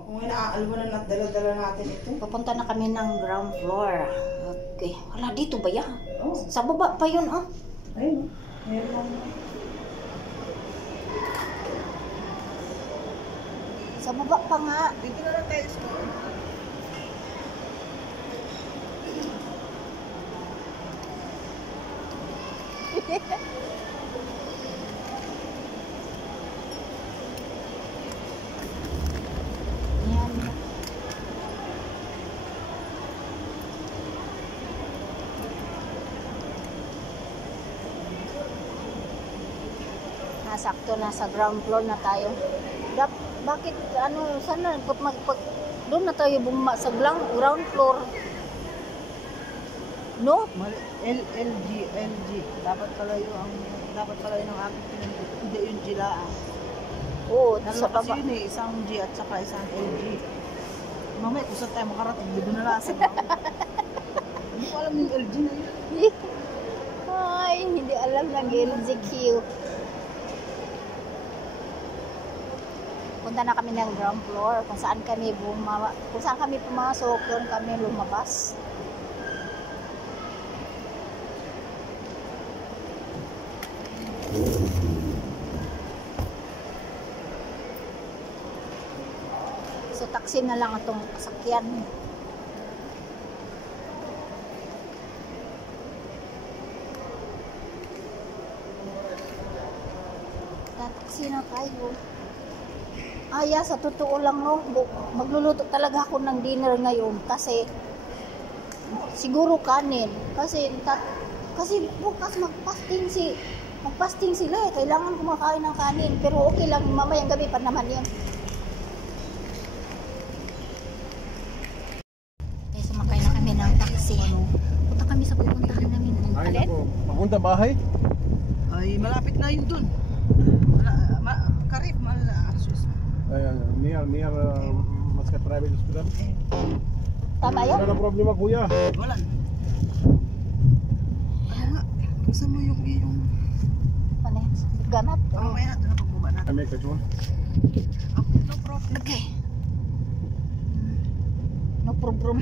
Kung inaalwan na dala-dala natin ito. Papunta na kami ng ground floor. Okay. Wala, dito ba yan? Oh. Sa baba pa yun, oh. Ayun. Meron lang. Sa baba pa nga. Dito na lang tayo sa Yan. Nasakto na sa ground floor na tayo. Bakit ano sana doon na tayo bumaba sa ground floor? No? LG. Dapat pala yung aking pinag hindi yung Gila. Oo, Dalawa sa kasi baba. yun eh, isang G at saka isang LG. Mamaya kung saan tayo makarating, hindi na nasa ba? Hindi ko alam yung LG na yun. Ay, hindi alam na LGQ. Punta na kami ng ground floor kung saan kami pumasok, doon kami lumabas. So taxi na lang itong sasakyan. Taxi na tayo. Sa totoo lang no, magluluto talaga ako ng dinner ngayon kasi siguro kanin kasi bukas magpasting sila eh, kailangan kumakain ng kanin pero okay lang mamayang gabi pa naman yun. Kaya sumakay na kami ng taxi. Punta kami sa pupuntahan namin. Alin? Papunta bahay? Ay, malapit na yun dun. Karib, Near Maskat Private Hospital. Tama yun? Wala na problema kuya. Wala. Ano nga? Saan mo yung Ano? Ganat? mamaya natin na pagbaba natin. I make that one. No problem. Okay. No problem.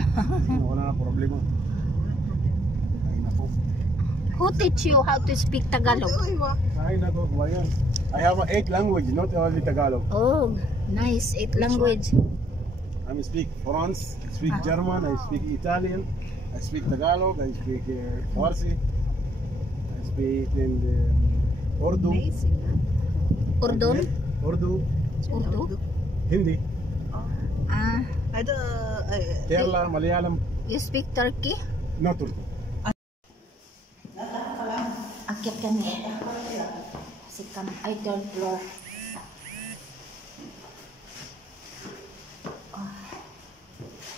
Wala na problema. Ay nako. Who teach you how to speak Tagalog? Ay nako, kumayan. I have 8 language, not only Tagalog. Oh, nice. 8 language. I speak French, I speak German, I speak Italian, I speak Tagalog, I speak Farsi, I speak in Urdu. Amazing, huh? Urdun? Urdu. Urdu? Hindi. Kerala, Malayalam. You speak Turkey? Not Urdu. Akyat kami. Ay, third floor.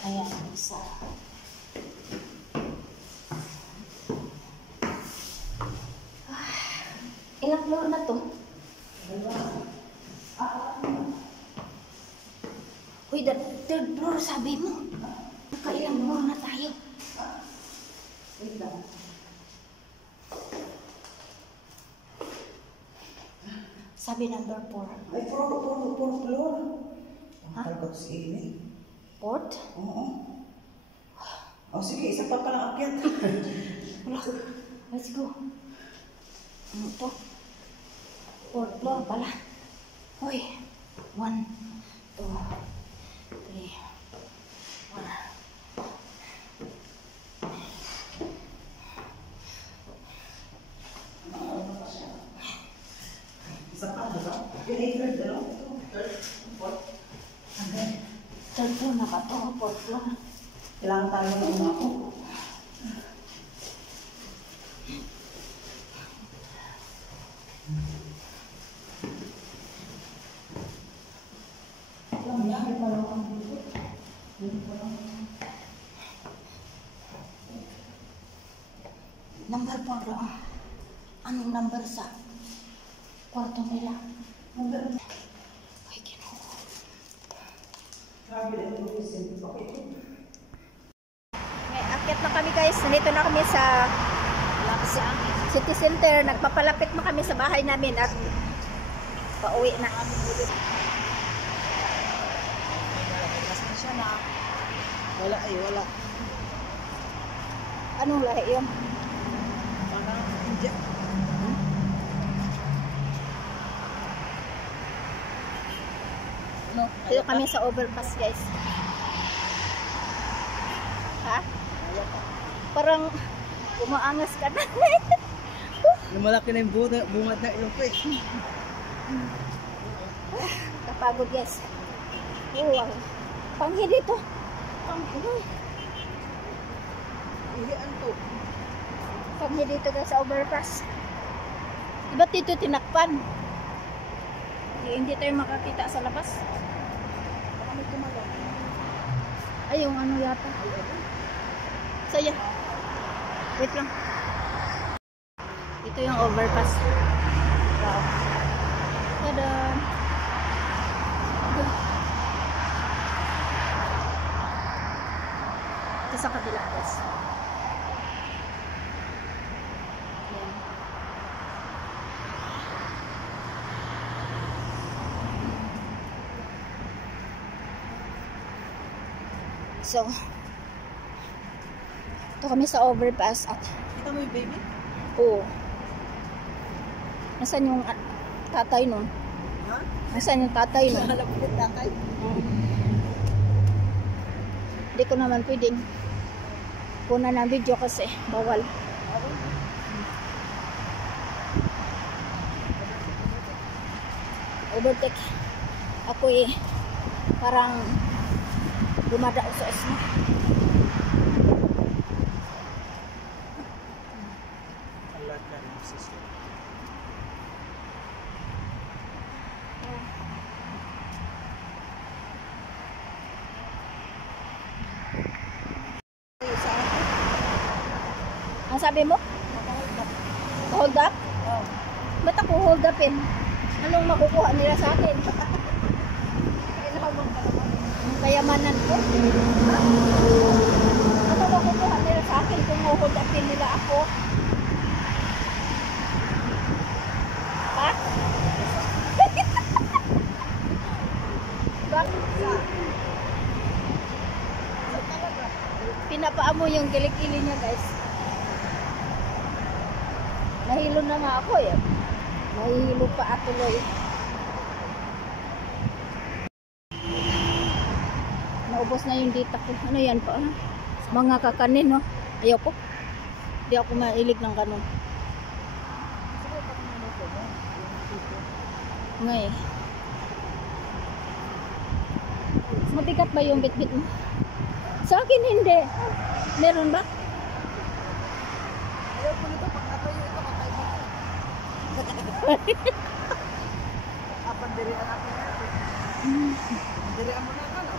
Ayan, isa. Ilang floor na to? Uy, third floor, sabi mo. Nakailang floor na tayo. Wait lang. Sabi number 4. Ay, puro floor. Ha? Kalkot si ini. Port? Oo. O sige, isa pa palang akyat. Wala. Let's go. Ano to? Fourth floor pala. Uy. 1, 2, 3, 1. Isa pa, diba? Yung third, ano? Third floor na ba to? Fourth floor. Kailangan tayo na umako. Number 4 doon. Anong number sa kwarto nila? Ay, Ginoo. May akyat na kami guys. Nandito na kami sa City Center. Nagpapalapit na kami sa bahay namin at pauwi na. Wala eh, wala. Anong lahi yun? Parang India. Ano? Dito kami sa overpass, guys. Ha? Parang umaangas ka na. Lumalaki na yung bungad na ilong ko eh. Kapagod, guys. Wow. Panghi dito. Ihian to. Panghi dito, guys, sa overpass. Diba dito tinakpan? Hindi tayo makakita sa labas. Baka may tumalon. Ay, yung ano yata. Saya. Wait lang. Ito yung overpass. Wow. Tada! Ito sa kabila, guys. Ayan. So, ito kami sa overpass at Kita mo yung baby? oo. Nasaan yung tatay nun? Ha? Nasaan yung tatay nun? Nalapit tatay. Hindi ko naman pwedeng kunan ng video kasi bawal. Overtake. Ako parang dumadao sa ismo. Ang sabi mo? Hold up? Oh. Ba't ako hold upin? Anong makukuha nila sa akin? Ang kayamanan ko? Ano makukuha nila sa akin kung hold upin nila ako? Ha? Bakit? Pinapaan mo yung kilikili niya, guys. Nahilo na nga ako eh. Nahihilo pa ako tuloy. Naubos na yung data ko. Ano yan pa? Mga kakanin, no? Ayoko. Hindi ako mailig ng ganun. Ngay. Mabigat ba yung bit-bit mo? Sa akin hindi. Meron ba? Ayaw ko nito, pag natayo ito, patay mo. Apan dirian natin natin. Dirian mo na ka, no?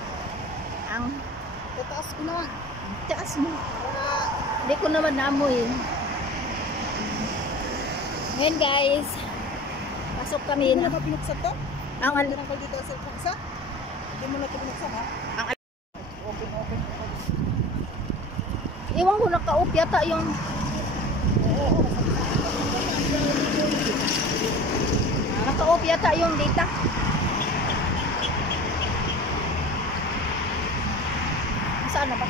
Ang Tataas ko na. taas mo. Para Hindi ko naman naamoy. Ngayon, guys. Pasok kami hindi mo na. na ba pinuksan to? Ang Hindi tinanggal dito sa pagsa? Hindi mo na ito pinuksan, ha? Open. iwan ko naka-off yata yung naka-off yata yung data. Saan na ba?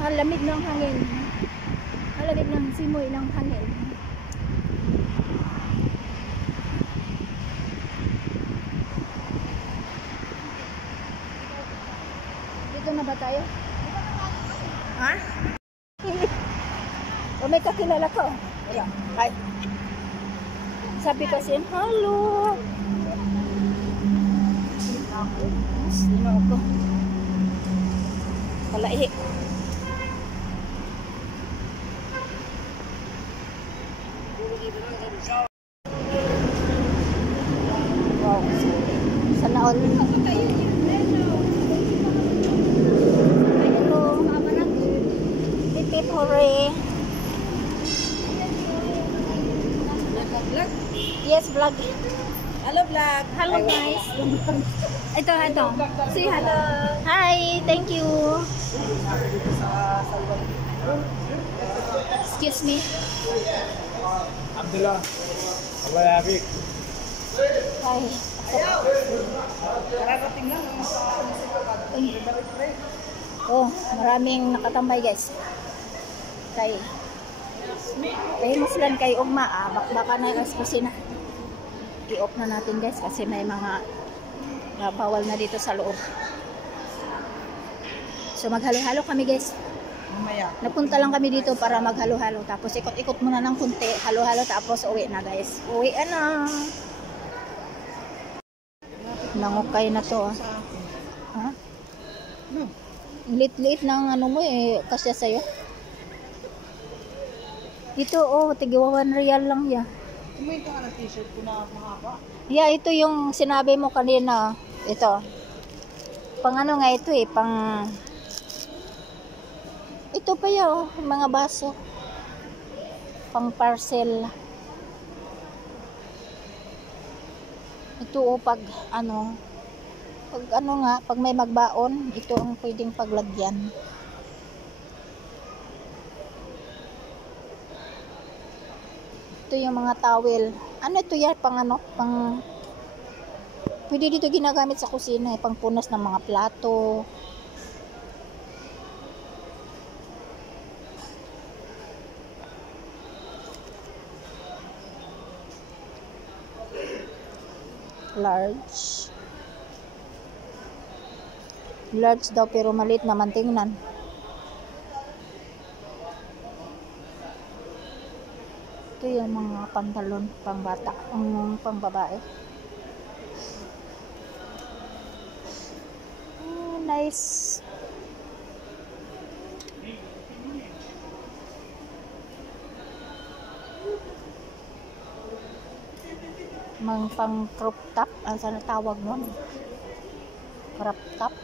Ang lamig ng hangin. Ang lamig ng simoy ng hangin. Dito na ba tayo? Ha? O may kakilala ko. Ay. Sabi kasi, hello. Sino ako? Palaihi. Wow. Sana all. Hello. Tipip hooray. Vlog? Yes, vlog. Hello, vlog. Hello guys. Ito. Say hello. Hi, thank you. Excuse me. Abdullah. Allah yafik. Hi. Kararating lang. Oh, maraming nakatambay guys. Kay muslan kay ugma, baka na yung kusina. I-off na natin guys kasi may mga bawal na dito sa loob. So maghalo-halo kami guys. Mamaya. Napunta lang kami dito para maghalo-halo. Tapos ikot-ikot muna ng kunti. Halo-halo tapos uwi na guys. Uwi na. Nangukay na to. Ha? Lit-lit ng ano mo kasya sa'yo. Ito tigiwa 1 real lang ya. Kumain ka nga ng t-shirt ko na mahaba. Yeah, ito yung sinabi mo kanina. Ito. Pang ano nga ito pang... Ito pa yan mga baso. Pang parcel. Ito pag pag may magbaon, ito ang pwedeng paglagyan. Ito yung mga towel. Ano ito yan? Pwede dito ginagamit sa kusina, pang punas ng mga plato. Large daw pero maliit naman tingnan. Ito yung mga pantalon pang bata, pang babae. Nice. Pang crop top, ano tawag nun? Crop top?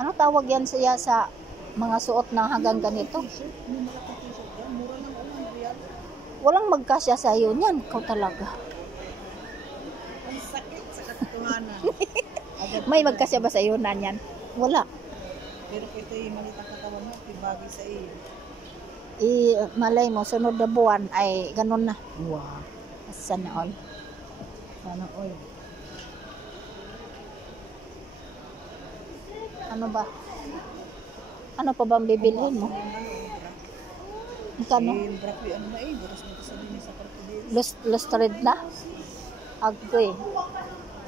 Ano tawag yan siya sa mga suot na hanggang ganito? Walang magkasya sa iyo niyan, ikaw talaga. Ang sakit sa katotohanan. May magkasya ba sa iyo na niyan? Wala. Pero ito yung maliit ang katawan mo, bagay sa iyo. Malay mo, sunod na buwan ay ganun na. Wow. Sana all. Sana all. Ano ba? Ano pa bang bibilhin mo? Magkano? Brakoy ano na buras na sa din sa parkidero. Lustred na? Agoy.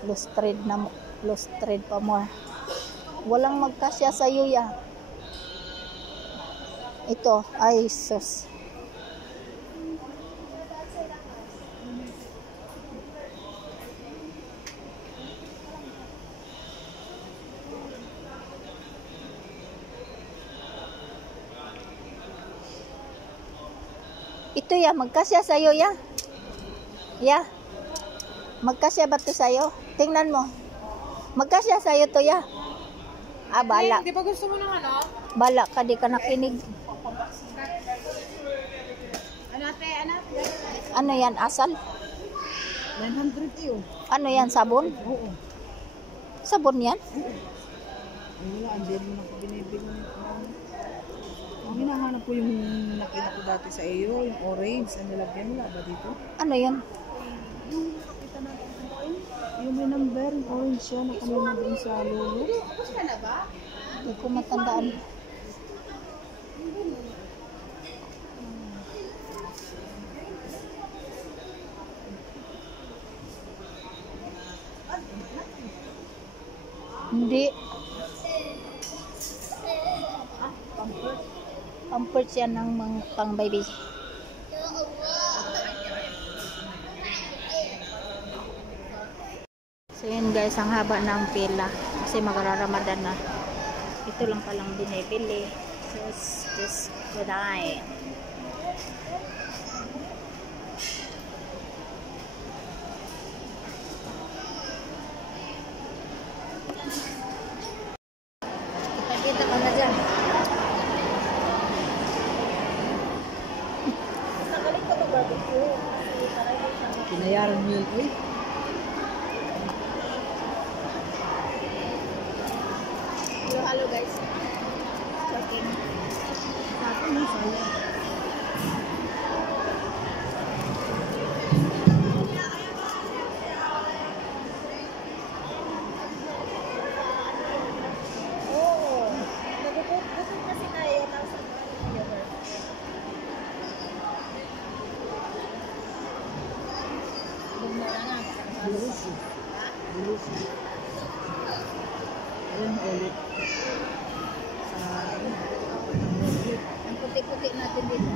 Lustred pa mo. Walang magkasya sa iyo ya. Ito, ay sus. Ito ya, magkasya sa'yo ya. Ya. Magkasya ba to sa'yo? Tingnan mo. Magkasya sa'yo to ya. Bala. Di ba gusto mo ng ano? Bala ka, di ka nakinig. Anate. Ano yan, asal? 900 iyo. Ano yan, sabon? Oo. Sabon yan? Wala, hindi mo na ko binibili. Ang hinahanap ko yung nakita ko dati sa iyo, yung orange. Ang nilagyan mo ba dito? Ano yun? Yung nakita natin doon. Yung may number, yung orange siya. Nakamuna doon sa lolo. Hindi ko matandaan. Hindi. Pampers yan ng mga pang baby. So yun guys, ang haba ng pila kasi magraramadan na. Ito lang palang binibili. So it's just good night. Kita-kita ka na dyan. Pinayaran mo yun, uy. Hello guys. Working. Ako mo sa'yo. Delicious. Delicious. Ayun ulit. Sa apat ng ulit. Ang puti-puti natin dito.